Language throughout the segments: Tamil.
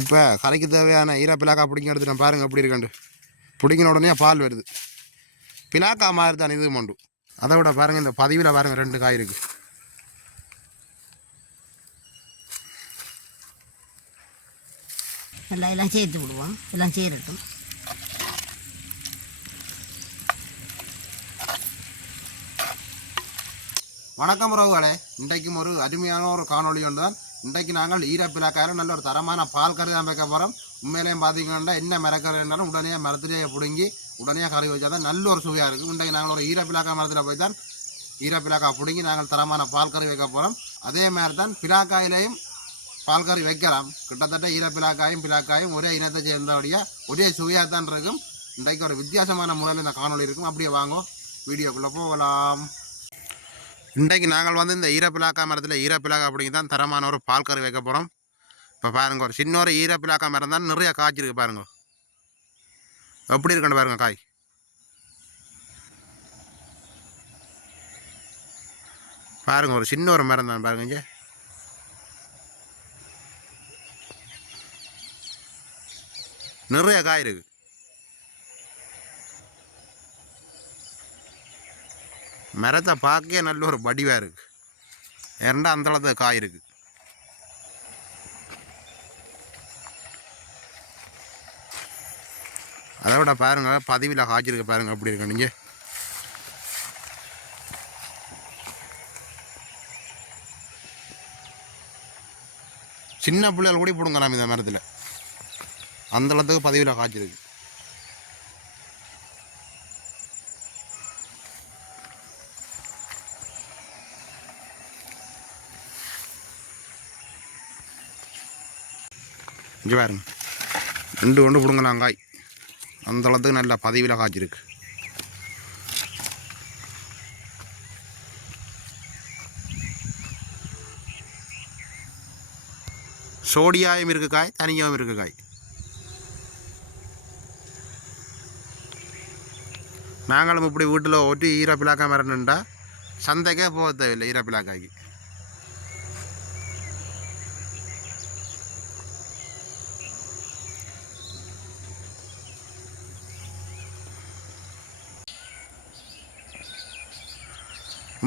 இப்போ கரைக்கு தேவையான ஈர பிளாக்கா பிடிங்க எடுத்துட்டேன் பாருங்க எப்படி இருக்கண்டு பிடிங்கின உடனே பால் வருது. பிளாக்கா மாதிரி தான் இது மண்டு. அதை விட பாருங்கள் இந்த பதிவில் பாருங்கள் ரெண்டு காய் இருக்குது எல்லாம் எல்லாம் சேர்த்து விடுவோம். எல்லாம் சேரட்டும். வணக்கம் உறவுகளே. இன்றைக்கும் ஒரு அருமையான ஒரு காணொளி ஒன்று தான் இன்றைக்கு நாங்கள் ஈரப்பிலாக்காயில் நல்ல ஒரு தரமான பால் கறி தான் வைக்க போகிறோம் உண்மையிலேயும் பார்த்தீங்கன்னா என்ன மரக்கறினாலும் உடனே மரத்திலேயே பிடுங்கி உடனே கறி வச்சா தான் நல்ல ஒரு சுவையாக இருக்கும். இன்றைக்கு நாங்கள் ஒரு ஈரப்பிலாக்கா மரத்தில் போய் தான் ஈரப்பிலாக்கா பிடுங்கி நாங்கள் தரமான பால் கறி வைக்க போகிறோம் அதே மாதிரி தான் பிலாக்காயிலையும் பால் கறி வைக்கலாம். கிட்டத்தட்ட ஈரப்பிலாக்காயும் பிலாக்காயும் ஒரே இனத்தை சேர்ந்தபடியாக ஒரே சுவையாக தான் இருக்கும். இன்றைக்கு ஒரு வித்தியாசமான முறையில் இந்த காணொளி இருக்கும். அப்படியே வாங்கோ. வீடியோக்குள்ளே போகலாம். இன்றைக்கு நாங்கள் வந்து இந்த ஈரப்பிலாக்கா மரத்தில் ஈரப்பிலாக்கா அப்படிங்க தான் தரமான ஒரு பால் கறி வைக்க போகிறோம் இப்போ பாருங்க ஒரு சின்ன ஒரு ஈரப்பிலாக்கா மரம் தான் நிறைய காய்ச்சிருக்கு பாருங்க. எப்படி இருக்கணும் பாருங்க காய். பாருங்க ஒரு சின்ன ஒரு மரம் தான் பாருங்க இங்கே. நிறைய காய் இருக்குது மரத்தை பார்க்க நல்ல ஒரு வடிவாக இருக்குது ஏன்டா அந்த காய் இருக்குது அதை விட பாருங்க பதிவில் காய்ச்சிருக்க பாருங்கள் அப்படி இருக்கு நீங்கள் சின்ன பிள்ளைகள் கூட பிடுங்கலாம் இந்த மரத்தில். அந்த இடத்துக்கு பதிவில் காய்ச்சிருக்கு. இங்கே பாருங்க. ரெண்டு கொண்டு பிடுங்கலாம் காய் அந்த அளவுக்கு நல்லா பதவியில் காய்ச்சிருக்கு. சோடியாயம் இருக்கு காய். தனியாகவும் இருக்கு காய். நாங்களும் இப்படி வீட்டில் ஒட்டி ஈரப்பிலாக்கா மரணுண்டா சந்தைக்கே போக தேவையில்லை ஈரப்பிலாக்காய்க்கு.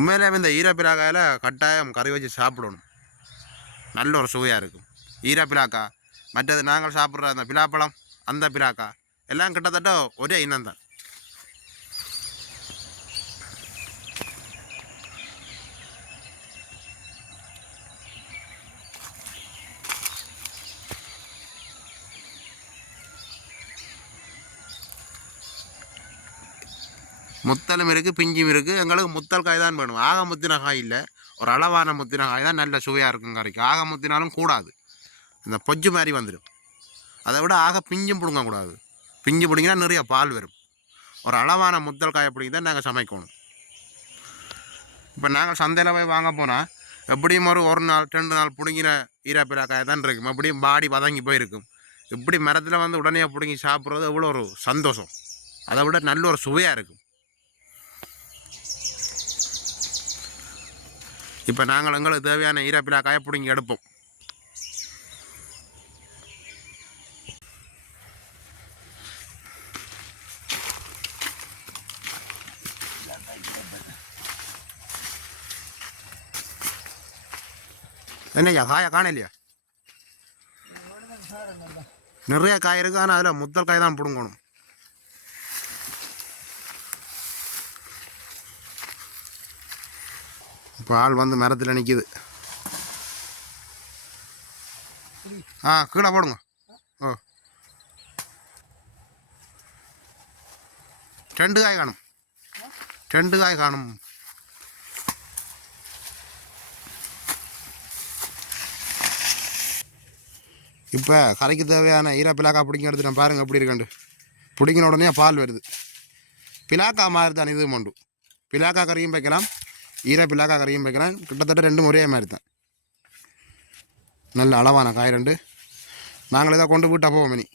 உண்மையிலேயே இந்த ஈரப்பிலாக்காயில் கட்டாயம் கறி வச்சு சாப்பிடணும். நல்ல ஒரு சுவையாக இருக்கும். ஈரப்பிலாக்கா மற்றது நாங்கள் சாப்பிட்ற அந்த பிலாப்பழம் அந்த பிலாக்கா எல்லாம் கிட்டத்தட்ட ஒரே இனம்தான். முத்தலும் இருக்குது பிஞ்சும் இருக்குது எங்களுக்கு முத்தல் காய் தான் வேணும். ஆக முத்தின காய் இல்லை. ஒரு அளவான முத்தின காய் தான் நல்ல சுவையாக இருக்கும் கறிக்கு. ஆக முத்தினாலும் கூடாது. இந்த பொஜ்ஜு மாதிரி வந்துடும். அதை விட ஆக பிஞ்சும் பிடுங்கக்கூடாது பிஞ்சு பிடிங்கினா நிறைய பால் வரும். ஒரு அளவான முத்தல் காய் பிடிங்கி தான் நாங்கள் சமைக்கணும். இப்போ நாங்கள் சந்தையில் போய் வாங்க போனால் எப்படியும் ஒரு ஒரு நாள் ரெண்டு நாள் பிடுங்கின ஈரப்பிலா காய் தான் இருக்கும். எப்படியும் பாடி வதங்கி போயிருக்கும். இப்படி மரத்தில் வந்து உடனே பிடுங்கி சாப்பிட்றது எவ்வளோ ஒரு சந்தோஷம். அதை விட நல்ல ஒரு சுவையாக இருக்கும். இப்போ நாங்கள் எங்களுக்கு தேவையான ஈரப்பிலா காய எடுப்போம். என்னையா காயை காணலையா? நிறைய காய் இருக்கு ஆனால் அதில் முத்தல் காய் தான் பிடுங்கணும். இப்போ ஆள் வந்து மரத்தில் நிற்கிது ஆ கீழே போடுங்க. ஓ. ரெண்டு காய் காணும். ரெண்டு காய் காணும். இப்போ கரைக்கு தேவையான ஈர பிலாக்கா பிடிங்க எடுத்துட்டேன் பாருங்க எப்படி இருக்கண்டு பிடிங்கின உடனே பால் வருது. பிளாக்கா மாதிரி தான் இது மண்டு. பிளாக்கா கறியும் வைக்கலாம். ஈரா பிள்ளாக்கா கறியும் வைக்கிறேன். கிட்டத்தட்ட ரெண்டும் ஒரே மாதிரி தான் நல்ல அளவான காய் ரெண்டு. நாங்களே தான் கொண்டு போயிட்டா அப்போ மணி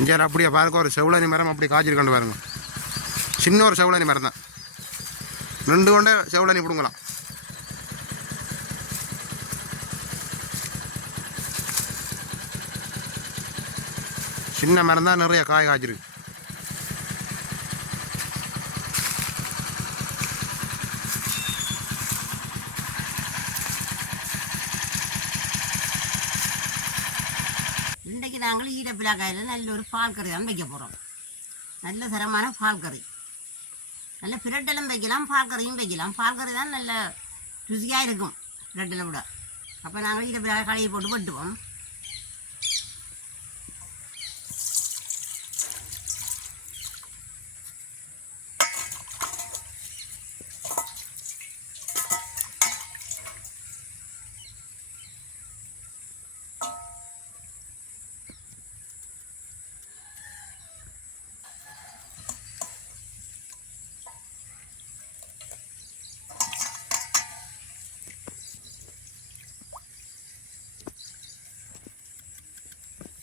இங்கே அப்படியே பார்க்க ஒரு செவ்வளனி மரம் அப்படி காய்ச்சிருக்கண்டு பாருங்க. சின்ன ஒரு செவ்வளனி மரம் தான் ரெண்டு கொண்டே செவ்வளனி பிடுங்கலாம். சின்ன மரம் தான் நிறைய காய் காய்ச்சிருக்கு. நாங்கள் ஈரப்பிலாக்காயில் நல்ல ஒரு பால் கறி தான் வைக்க போகிறோம் நல்ல தரமான பால் கறி. நல்ல பிரட்டலும் வைக்கலாம் பால் கறியும் வைக்கலாம். பால் கறி தான் நல்ல ருசியாக இருக்கும் பிரட்டலை விட. அப்போ நாங்கள் ஈரப்பிலாக கடையை போட்டு வெட்டுவோம்.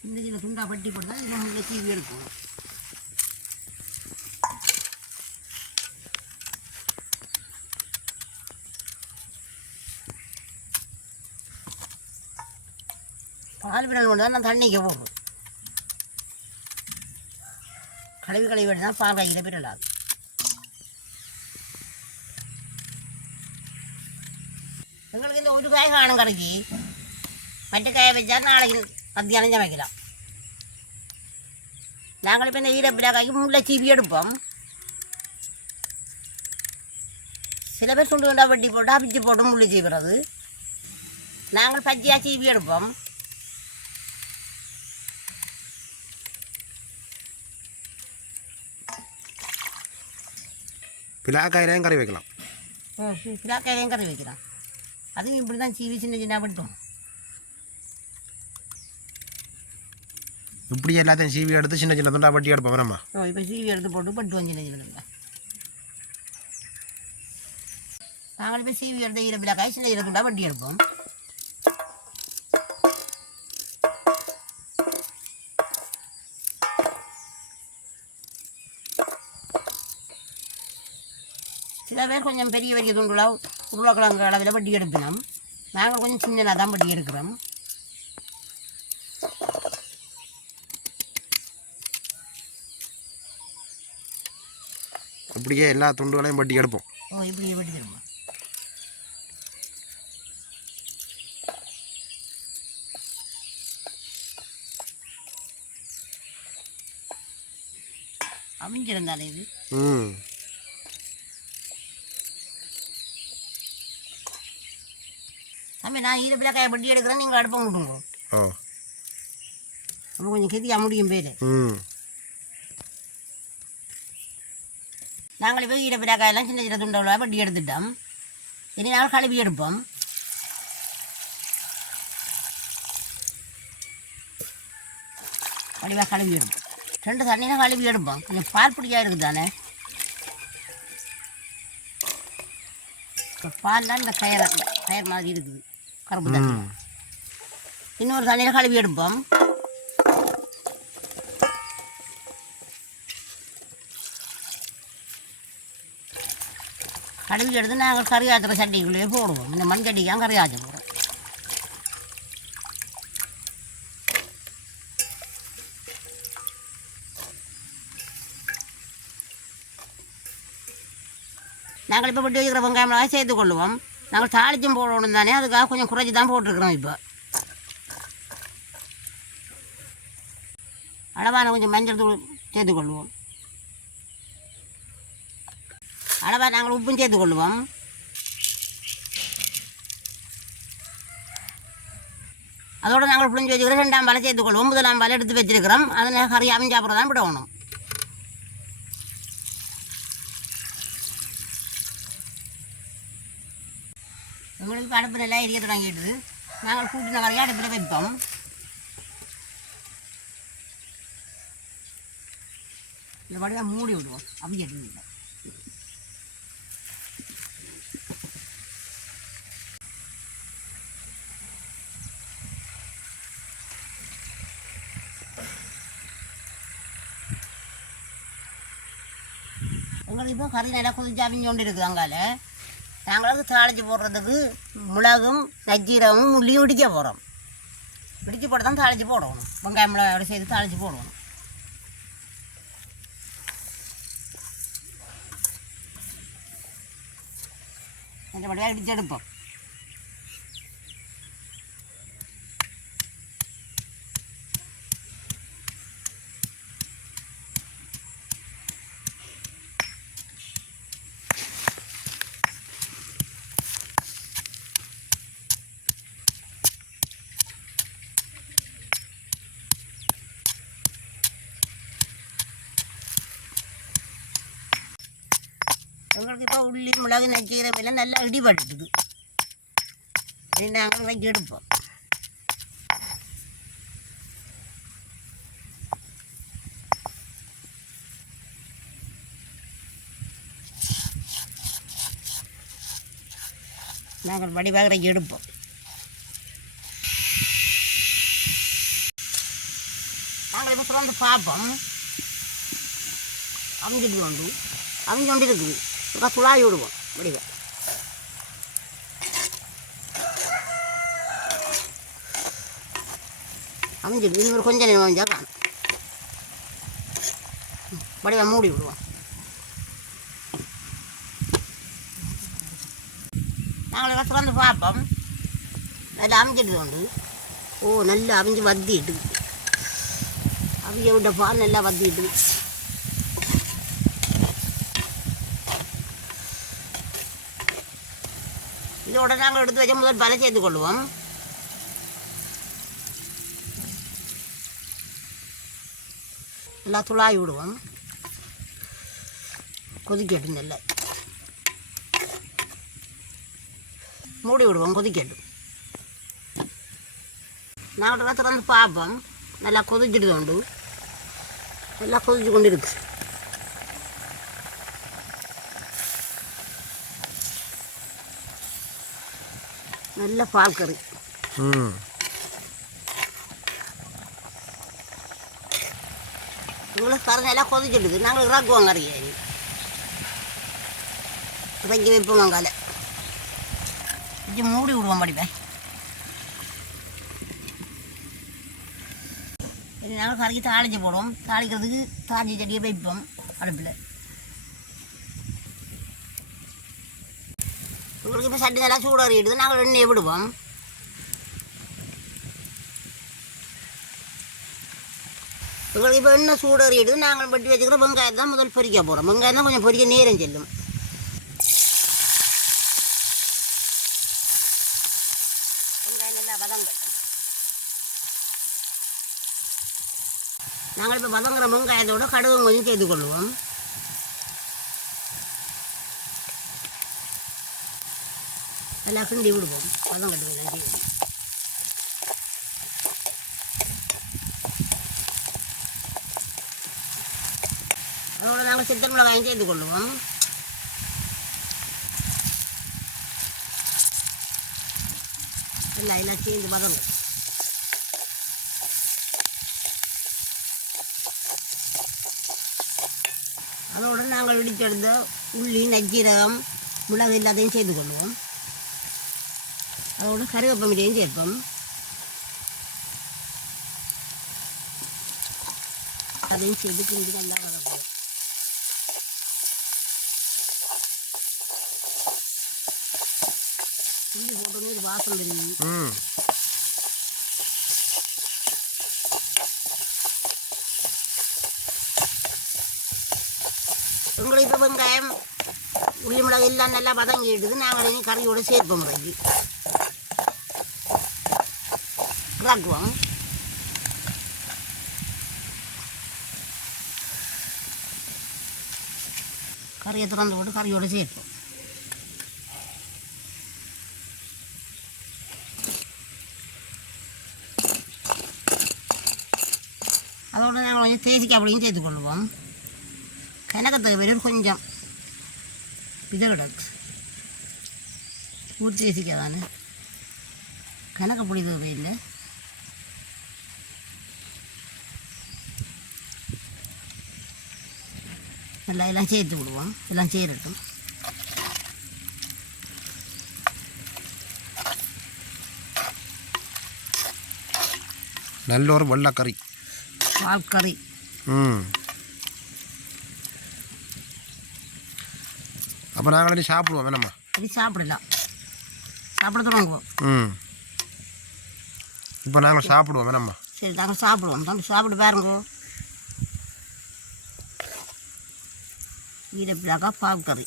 சின்ன சின்ன துண்டாக பட்டி போட்டால் தான் இதில் முள்ளை எடுக்கும் பால் விடல் கொண்டு தான் நான் தண்ணிக்கு போடுறோம் கழுவி கழுவி விட்டு தான் பால் கையில் பிறலாது எங்களுக்கு இந்த ஒரு காய் காணும் கடைக்கு. மற்ற காயை வச்சா நாளைக்கு மத்தியானம் சமைக்கலாம். நாங்கள் இப்போ இந்த ஈரப்பிலாக்காய்க்கு முள்ள சீவி எடுப்போம். சில பேர் சுண்டு கொண்டா வெட்டி போட்டு அபிச்சு போட்டு முள்ளு சீவுறது. நாங்கள் பச்சையாக சீவி எடுப்போம். பிலாக்காயிலையும் கறி வைக்கலாம். பிலாக்காயிலையும் கறி வைக்கலாம். அதுவும் இப்படி தான் சீவி சின்ன சின்ன வெட்டும் இப்படி எல்லாத்தையும் சீவி எடுத்து சின்ன சின்ன துண்டா பட்டி எடுப்போம் நம்ம இப்போ சீவி எடுத்து போட்டு பட்டுவோம் சின்ன சின்ன நாங்கள் இப்போ சீவி எடுத்து ஈரப்பிலாக்காய் சின்ன ஈரத்துண்டா வட்டி எடுப்போம். சில பேர் கொஞ்சம் பெரிய பெரிய துண்டுலாம் உருளைக்கிழங்கு அளவில் வட்டி எடுப்பினோம். நாங்கள் கொஞ்சம் சின்னதாக தான் வட்டி எடுக்கிறோம். அப்படியே எல்லா துண்டுகளையும் பட்டி எடுப்போம். ஓ இப்படி வட்டி தருமா? அமைஞ்சிருந்தாலே இது? ம். தம்பி நான் ஈரப்பிலாக்காயை வட்டி எடுக்கிறேன் நீங்கள் அடுப்பை விட்டுங்க ஓ நம்ம கொஞ்சம் கெதியாக முடியும் பேர். ம். நாங்கள் இப்போ ஈரப்பிலாக்காயெல்லாம் சின்ன சின்ன துண்டவளாக வட்டி எடுத்துட்டோம். இனி நாங்கள் கழுவி எடுப்போம். வடிவாக கழுவி எடுப்போம். ரெண்டு தண்ணியில் கழுவி எடுப்போம். கொஞ்சம் பால் பிடிக்காக இருக்குது தானே இப்போ பால்லாம் இந்த கயர் கயர் மாதிரி இருக்குது. கரும்பு தண்ணி. இன்னொரு தண்ணியில் கழுவி எடுப்போம். கழுவி எடுத்து நாங்கள் கறி சட்டிக்குள்ளேயே போடுவோம் இந்த மண் சட்டிக்காக கறி ஆற்ற போகிறோம் நாங்கள் இப்போ விட்டு வைக்கிற வெங்காயம்லாம் சேர்த்து கொள்ளுவோம் நாங்கள் தாளிச்சும் போடணும் தானே அதுக்காக கொஞ்சம் குறைச்சி தான் போட்டிருக்கிறோம் இப்போ அளவான கொஞ்சம் மஞ்சள் தூள் சேர்த்துக்கொள்வோம் அளவாக நாங்கள் உப்பும் சேர்த்து சேர்த்துக்கொள்வோம் அதோட நாங்கள் புளிஞ்சு வச்சுக்கிறோம் ரெண்டாம் பாலை சேர்த்துக்கொள்வோம் முதலாம் பாலை எடுத்து வச்சிருக்கிறோம். அதனால் கறி அமைஞ்சாப்புறம் தான் விடணும். உங்களுக்கு அடுப்பு நல்லா எரிய தொடங்கிடுது. நாங்கள் கூட்டின கறியை அடுப்பில் வைப்போம். இந்த வடிவாக மூடி விடுவோம். அப்படி எடுத்து எங்களுக்கு இப்போ கறி நல்லா கொதிச்சு அவிஞ்சு கொண்டு அங்கால. நாங்களுக்கு தாளிச்சு போடுறதுக்கு மிளகும் நஜீரகமும் முள்ளியும் இடிக்க போகிறோம் இடிச்சு போட்டு தான் தாளிச்சு போடணும். வெங்காயம் மிளகாய் செய்து தாளிச்சு போடணும். ரெண்டு இடிச்செடுப்போம். எங்களுக்கு இப்போ உள்ளி மிளகு நச்சீரம் எல்லாம் நல்லா இடிபட்டுது இனி நாங்கள் வச்சு எடுப்போம் நாங்கள் வடிவாக எடுப்போம் நாங்கள் இப்போ சுரந்து பார்ப்போம் அவிஞ்சிட்டு கொண்டு அவங்க கொண்டு இருக்குது இப்போ துளாவி விடுவோம். வடிவ. அவிஞ்சிட்டு இன்னொரு கொஞ்சம் நேரம் அமைஞ்சா காணும். வடிவ மூடி விடுவோம். நாங்கள் இப்போ திறந்து பார்ப்போம். நல்லா அமைஞ்சிட்டு உண்டு ஓ நல்லா அமைஞ்சு வத்திட்டு அவிஞ்ச விட்ட பால் நல்லா வத்திட்டு இதோட நாங்கள் எடுத்து வச்ச முதல் பல சேர்த்து கொள்வோம் நல்லா துளாவி விடுவோம். கொதிக்கட்டும் நல்லா. மூடி விடுவோம் கொதிக்கட்டும் நாங்கள் திறந்து பார்ப்போம். நல்லா கொதிச்சுட்டு உண்டு நல்லா கொதிச்சு கொண்டு இருக்குது நல்ல பால் கறி. உங்களுக்கு கறி எல்லாம் கொதிச்சிடுது நாங்கள் இறக்குவோம் கறியை இறக்கி வைப்போம் அங்கால. வச்சு மூடி விடுவோம் படிப்பேன் நாங்கள் கறிக்கு தாளிச்சு போடுவோம். தாளிக்கிறதுக்கு தாளிச்சு செடியை வைப்போம் அடுப்பில். உங்களுக்கு இப்போ சட்டி நல்லா சூடாறிடுது நாங்கள் எண்ணெயை விடுவோம் உங்களுக்கு இப்போ எண்ணெய் சூடாறிடுது நாங்கள் வெட்டி வச்சுக்கிற வெங்காயம் தான் முதல் பொரிக்க போகிறோம் வெங்காயம் தான் கொஞ்சம் பொரிக்க நேரம் செல்லும் வெங்காயம் நல்லா வதங்கட்டும் நாங்கள் இப்போ வதங்குற வெங்காயத்தோடு கடுகு கொஞ்சம் செய்து கொள்வோம் நல்லா கிண்டி விடுவோம் வதங்கட்டும் கட்டுவோம் செய்து அதோட நாங்கள் சித்தன் மிளகாயும் சேர்த்து கொள்ளுவோம் எல்லாம் எல்லாம் சேர்ந்து மதம் அதோட நாங்கள் இடிச்செடுத்த உள்ளி நஜீரகம் மிளகு எல்லாத்தையும் சேர்த்து கொள்வோம் அதோட கருவேப்பமிலையும் சேர்ப்போம் அதையும் செய்து கிண்டி நல்லா வதக்கும் கிண்டி போட்டோன்னே ஒரு வாசம் தெரியும் ம் உங்களுக்கு இப்போ வெங்காயம் உள்ளி மிளகு எல்லாம் நல்லா வதங்கிடுது நாங்கள் கறியோட சேர்ப்போம் முறைக்கு இறக்குவோம் கறியை திறந்து போட்டு கறியோட சேர்ப்போம் அதோட நாங்கள் கொஞ்சம் தேசிக்காய் அப்படியும் சேர்த்து கொள்ளுவோம் கனகத்துக்கு வெறும் கொஞ்சம் இது கிடக்கு ஊர் தேசிக்காய் தானே கணக்கு பொடி தேவையில்லை எல்லாம் எல்லாம் சேர்த்து விடுவோம் எல்லாம் சேரட்டும் நல்ல ஒரு வெள்ளைக்கறி பால் கறி ம் அப்போ நாங்கள் இனி சாப்பிடுவோம் வேணாம்மா இது சாப்பிடலாம் சாப்பிட தொடங்குவோம் ம் இப்போ நாங்கள் சாப்பிடுவோம் வேணாம்மா சரி நாங்கள் சாப்பிடுவோம் தம்பி சாப்பிட்டு பாருங்க ஈரப்பிளாக்கா பால் கறி.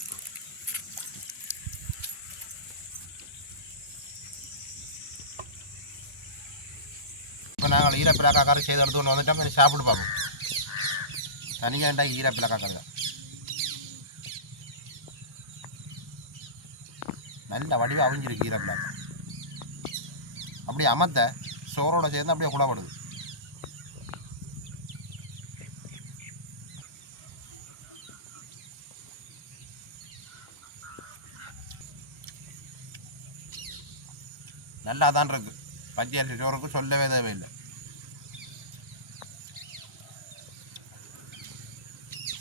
இப்போ நாங்கள் ஈரப்பிலாக்கா கறி செய்து எடுத்து ஒன்று வந்துட்டோம். இனி சாப்பிட்டு பார்ப்போம். தனியாக இண்டாக்கி ஈரப்பிலாக்கா கறி தான். நல்ல வடிவம் அவிஞ்சிருக்கு ஈரப்பிலாக்கா அப்படியே அமர்த்த சோறோட சேர்ந்து அப்படியே குடப்படுது நல்லா தான் இருக்கு பச்சை அரிசி சோறுக்கு சொல்லவே தேவையில்லை.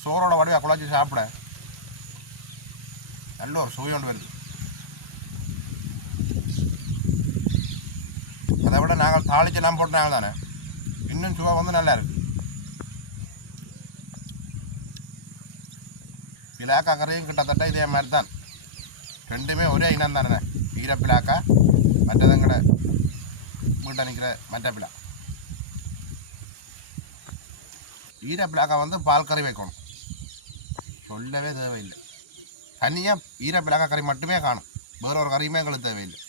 சோறோட வடிவாக குழச்சி சாப்பிட. நல்ல ஒரு சுவையோண்டு வருது. அதை விட நாங்கள் தாளிச்செல்லாம் நாங்கள் தானே. இன்னும் சுவை வந்து நல்லா இருக்கு பிளாக்கா கறியும் கிட்டத்தட்ட இதே மாதிரி தான் ரெண்டுமே ஒரே இனம் தானே ஈர மற்றதுங்கட வீட்டை நிற்கிற மற்ற பிளா ஈர பிளாக்கா வந்து பால் கறி வைக்கணும். சொல்லவே தேவையில்லை. தனியாக ஈர பிளாக்கா கறி மட்டுமே காணும். வேற ஒரு கறியுமே எங்களுக்கு தேவையில்லை.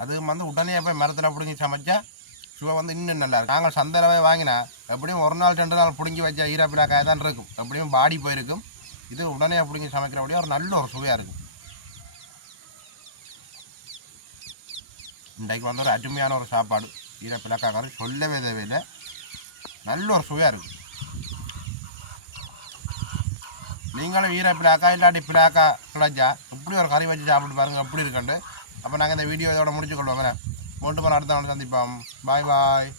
அது வந்து உடனே போய் மரத்தில் பிடுங்கி சமைச்சா சுவை வந்து இன்னும் நல்லா இருக்கும். நாங்கள் சந்தையிலவே வாங்கினா எப்படியும் ஒரு நாள் ரெண்டு நாள் பிடுங்கி வச்சா ஈர தான் இருக்கும். எப்படியும் பாடி போயிருக்கும். இது உடனே பிடுங்கி சமைக்கிறபடியும் ஒரு நல்ல ஒரு சுவையாக இருக்கும். இன்றைக்கு வந்து ஒரு அருமையான ஒரு சாப்பாடு. ஈர பிளாக்கா சொல்லவே தேவையில்லை. நல்ல ஒரு சுவையாக இருக்கும் நீங்களும் ஈர பிளாக்கா இல்லாட்டி பிளாக்கா கிடைச்சா இப்படி ஒரு கறி வச்சு சாப்பிட்டு பாருங்க எப்படி இருக்குண்டு அப்போ நாங்கள் இந்த வீடியோ இதோட முடிச்சுக்கொள்வோம். மீண்டும் ஒரு அடுத்த சந்திப்போம். பாய் பாய்